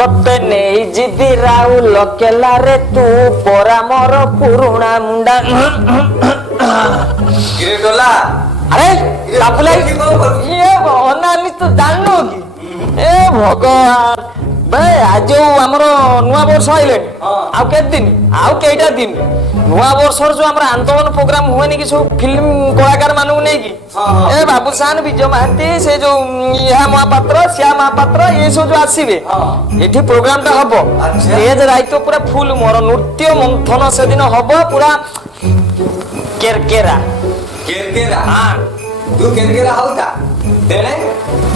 तते नहीं जिदी राउल केला रे तू पोरा मोर पुरुणा मुंडा किरे डोला अरे कापुलाई ये अनानी तो जाननो की ए भगवान बे आज हमर नुआ वर्ष आइले आ के दिन आ केटा दिन नुआ वर्ष जो हमर आंदोलन प्रोग्राम हुएनी कि सब फिल्म कलाकार मानू नै की ए बाबूसान विजय महांती से जो यहा महापात्र श्याम महापात्र ये सब जो आसीबे एठी प्रोग्राम ता हबो स्टेज राइतो पूरा फुल मोर नृत्य मंथन से दिन हबो पूरा केरकेरा केरकेरा हां तू केरकेरा हौता तेने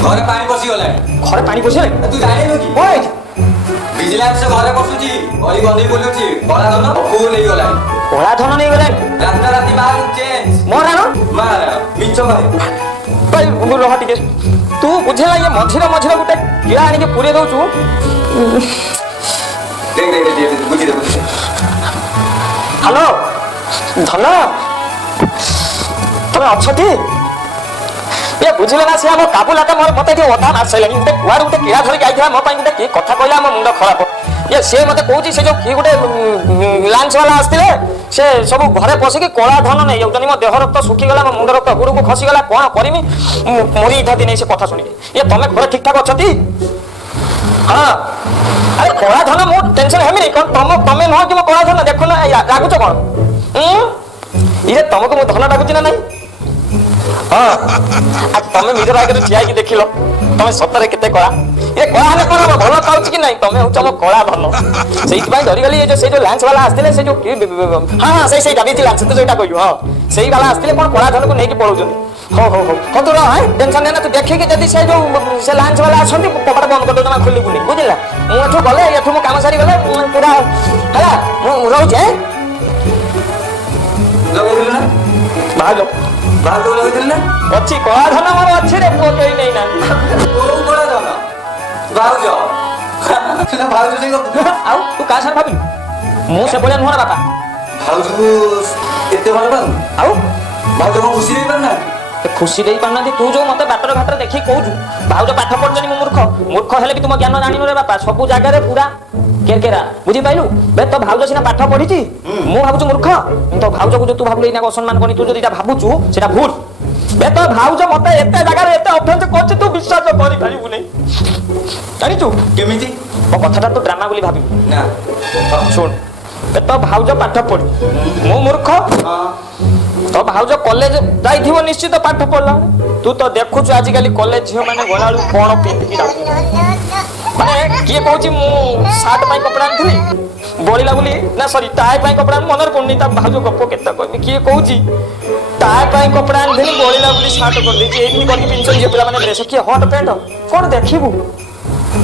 घरे पानी पसी गला घरे पानी पसिले तू जाने नो की ओए विजिलेंस से घरे पसुची गली गंदी बोलुची बड़ा धन फूल नहीं गला कोला धन नहीं गले रात राती बाहर चेंज मोरा न मार मिचो मारे भाई मुंड रह टिके तू बुझेला ये मझिरा मझिरा गुटे किला आनी के पुरे दउचू देख बुझी दे हेलो धन तमे अछती ये बुझिले ना से हम काबुलाटा मोर मते के ओथा मार सैलनी गुटे कुआर गुटे किला धरि गाइथला म पाई गुटे की कथा कहला हम मुंड खराब ये से मते कहूची से जो की गुटे लांच वाला आस्तिले से सब घरे पसी के कोला धन नै जाउतनी म देह रक्त सुखी गला म मुंड रक्त गुरु को खसी गला कोन करिमी मोरी इथा दिनै से कथा सुनि ये तमे घरे ठीक ठाक अछती हां अरे कोला धन मो टेंशन हेमी नै कोन तमे न कि म कोला धन देखु ना लागुच कोन ये तमको मो धन डाकुची ना नहीं हाँ तमे निजर आगे ठिया की देखिलो तमे सतरे केते कळा ये कळा हने कोन भलो पाउछ कि नहीं तमे हुचम कळा धन सेहि पय धरि गली ये जो से जो लांच वाला आस्तिले से जो हां से डाबी लांच तो जोटा कहलु हां सेही वाला आस्तिले कोन कळा धन को नै की पळौ जनी हो तो रह टेंशन ना तू देखि के जदी से जो से लांच वाला आछंती कपड़ा बंद कर दो जमा खोली बुनी बुझिला मु एठो गले एठो मो काम सारी गले पूरा हला मु रहू छे लगेल ना भागो भागो लगेल ना अच्छी कळा धन मोर अच्छी रे कोई नहीं ना ओ बड़ा धन भाउजो ना भाउजो से आउ तू का सर भाबिलु मु से बोले नहरा बापा भाउजो को केते भल पाउ आउ भाउजो को खुशी नहीं करना खुशी देई पाना तू जो मते बाटर घाटर देखि कहू भाउजो पाठ पढजनी मु मूर्ख हेले भी तुम ज्ञान जानिनु रे बापा सब जगह रे पूरा केरकेरा बुझी पाइलु बे तो भाउजो सिना पाठ पढिची मु भाबुछु मूर्ख तो भाउजो को जो तू भाबले इना असम्मान करनी तू जदिटा भाबुछु सेटा भूल बे तो भाउजो मते एते जगह रे एते ऑफेंस करछ तू विश्वास करि पारिबु नै जानिचु केमिति ओ कथाटा तू ड्रामा बोली भाबी ना सुन बे तो भाउजो पाठ पढी मु मूर्ख हां तो भाउजो कॉलेज जाइथिबो निश्चित पाठ पढला तू तो देखुछु आज काली कॉलेज झियो माने गलाळू कोन पिंधि माने किए कहूची मु शर्ट पाई कपड़ा आनथली बोली लागुली ना सॉरी टाई पाई कपड़ा मनर पड़नी ता भाउजो गप्पो केता कहमी किए कहूची टाई पाई कपड़ा आनथली बोली लागुली शर्ट कर देची एथि करके पिंचन जे पिला माने ड्रेस किए हॉट पैंट कोन देखिबु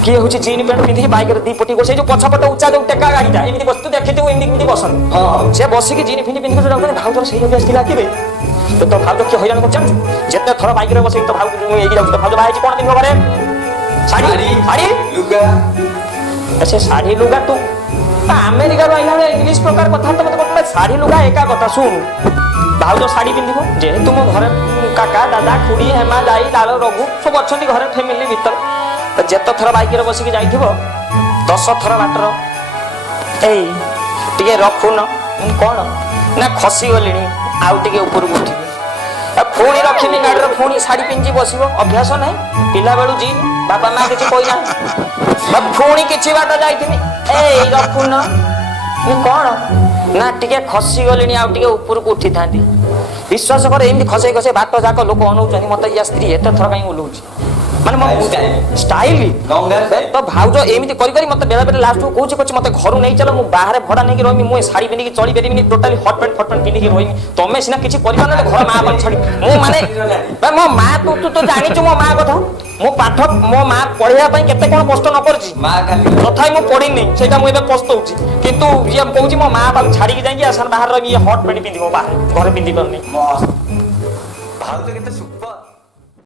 किए होची जीन पैंट पिंधि बाइक रे दी पटी को से जो पछपट उच्चा जो टेका गाड़ीटा एमिति वस्तु देखिथिबु एमिति बसन हां से बसी के जीन पिंधि पिंधि जाउतने भाउजो सही होबे आस्तिला कि बे तो भाउजो के हैरान कर चाहू जेते थरा बाइक रे बसी तो भाउजो एगी जाउ तो भाउजो बाइक कोन पिंधो करे साड़ी साड़ी लुगा ऐसे साड़ी लुगा तू अमेरिका रहिला रे इंग्लिश प्रकार कथा तो मत साड़ी लुगा एका कथा सुन भाउजो साड़ी पिंधिबो जे तुम घर काका दादा खुड़ी हेमा दाई लाल रघु सब अछंती घर फैमिली भीतर तो जेत थरा बाइक रे बसी के जाइथिबो 10 थरा बाटर एई टिके रखु न कोन ना खसी गलिनी आउ टिके ऊपर उठी पुणी रखिमी गाड़ी पुणी साड़ी पिंजी बसबो अभ्यास नहीं पिला बेलू जी बापा मां किछि कोइ ना पुणी किछि बाट जाइथिनी ए रखुन कोन ना टिके खसी गलिनी आउ टिके ऊपर को उठी थांती विश्वास कर एमि खसे खसे बाट जाक लोक अनौचनी मते या स्त्री एते थर काई उलौची माने म स्टाइल तो भाउजो एमिति करी करी मते बेला बेला लास्ट को कहूची मते घर नै चलो मु बाहर भडा नै कि रहिमी मु साड़ी पिनि कि चली बेरिमिनी टोटली हॉट पैंट पिनि कि रहिमी तमे सिना किछि परिबा नै घर मां बन छडी मु माने बे मो मां तू तो जानि छु मो मां कथा मो पाठ मो मां पढिया पई केते कोन कष्ट न करछि मां खाली तथाई मु पढि नै सेटा मु एबे पछतौछि किंतु ये कहूची मो मां बाप छाडी कि जाई कि आसन बाहर रही हॉट पैंट पिन्दिबो बाहर घर पिन्दी परनी मस्त भाउ तो केते